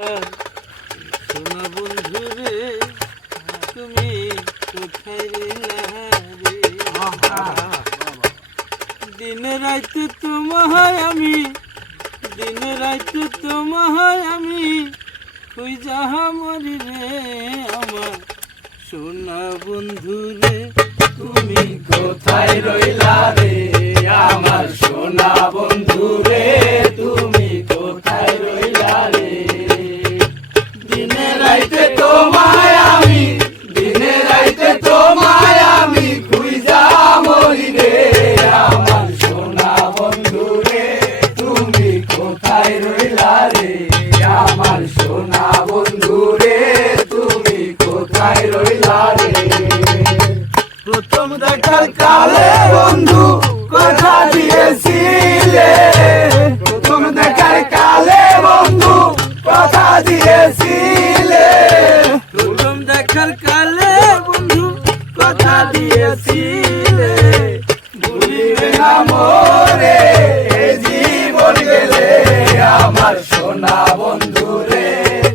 সোনা বন্ধু রে তুমি কোথায় রইলা রে? দিন রাইতে তোমায় আমি খুঁজা মরি রে আমার সোনা বন্ধু রে তুমি কোথায় রইলা রে? আমার সোনা বন্ধু রে তুমি কোথায় রইলা রে? দিনে রাইতে তোমায় আমি খুঁজা মরি রে আমার সোনা বন্ধু রে তুমি কোথায় রইলা রে? আমার সোনা বন্ধু রে তুমি কোথায় রইলা রে? প্রথম দেখার কালে বন্ধু কথা দিয়েছিলে, প্রথম দেখার কালে বন্ধু কথা দিয়েছিলে, প্রথম দেখার কালে বন্ধু কথা দিয়েছিলে। ভুলিবে না মোরে এই জীবন গেলে আমার সোনা বন্ধু রে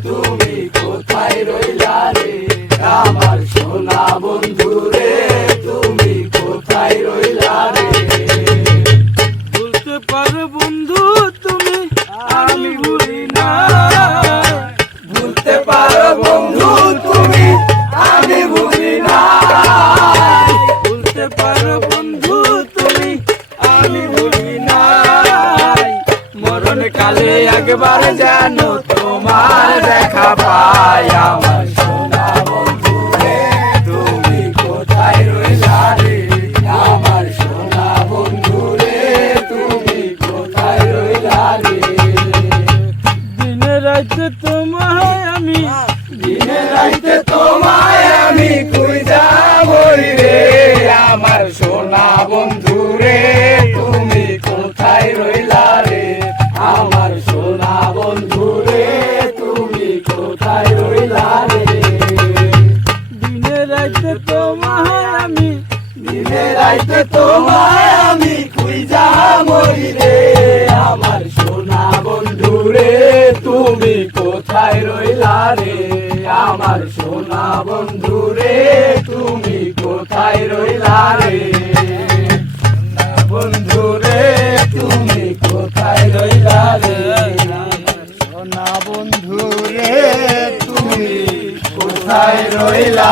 তুমি কোথায় রইলা রে? আমার সোনা বন্ধু রে তুমি কোথায় রইলা রে? বলতে পারো বন্ধু তুমি আমি ভুলি না, বলতে পারো বন্ধু তুমি আমি ভুলি না, বলতে পারো বন্ধু তুমি আমি ভুলি না। মরণ কালে একবার যেন তোমার দেখা পাই আমার সোনা বন্ধু রে তুমি কোথায় রইলা রে? আমার সোনা বন্ধু রে তুমি কোথায় রইলা রে? দিনে রাইতে তোমায় আমি খুঁজা মরি রে আমার সোনা বন্ধু রে তুমি কোথায় রইলা রে? আমার সোনা বন্ধু রে তুমি কোথায় রইলা রে? দিনে রাইতে তোমায় আমি খুঁজা মরি রে আমার সোনা বন্ধু রে তুমি কোথায় রইলা রে? আমার সোনা বন্ধু রে তুমি কোথায় রইলা রে? বন্ধু রে তুমি কোথায় রইলা রে? সোনা বন্ধু রে তুমি কোথায় রইলা?